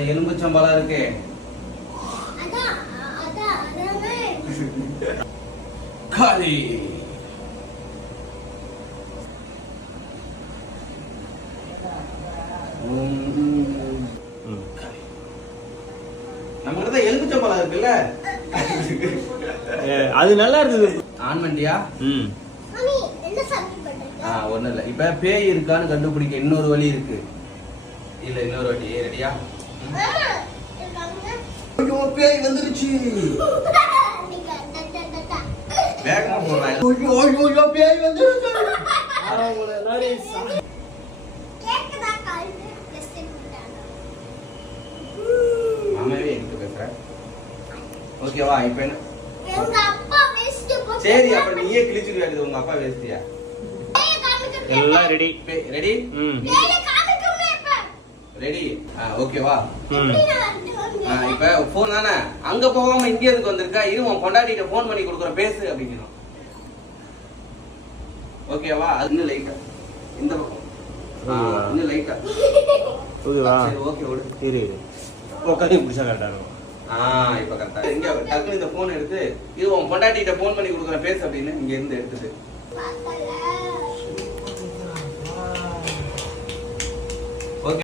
எலும்புச்சம்பழம் இருக்கு. காளி நம்ம கிட்ட எலும்புச்சம்பழம் இருக்குல்ல, அது நல்லா இருக்குது. ஆன் பண்ணியா? ஒண்ணும் இல்ல. இப்ப பேய் இருக்கான்னு கண்டுபிடிக்க இன்னொரு வழி இருக்கு. இல்ல இன்னொரு வழி. ரெடியா? ஐயோ பேய் வந்துருச்சு. வேகமா போறாங்க. ஐயோ ஐயோ பேய் வந்துருச்சு. மாமாவே என்கிட்ட பேசுற. ஓகேவா? இப்ப என்ன? சரி அப்ப நீயே கிழிச்சுக்க வேண்டியது. உங்க அப்பா வேஸ்டியா? எல்லாம் ரெடி. ரெடி? ரெடி. ஓகேவா? இப்ப போன் தானே, அங்க போகாம இங்க எதுக்கு வந்திருக்கா? இரு உன் பொண்டாட்டிட்ட போன் பண்ணி கொடுக்குற, பேசு அப்படிங்கணும். ஓகேவா? அது இன்னும் லைட்டா இந்த பக்கம், இன்னும் லைட்டா. சரி ஓகே விடு. இரு உட்காந்து பிடிச்சா கரெக்டா இருக்கும். இப்ப கரெக்டா. இங்க டக்குனு இந்த போன் எடுத்து, இது உன் பொண்டாட்டிட்ட போன் பண்ணி கொடுக்குற, பேசு அப்படின்னு இங்க இருந்து எடுத்துட்டு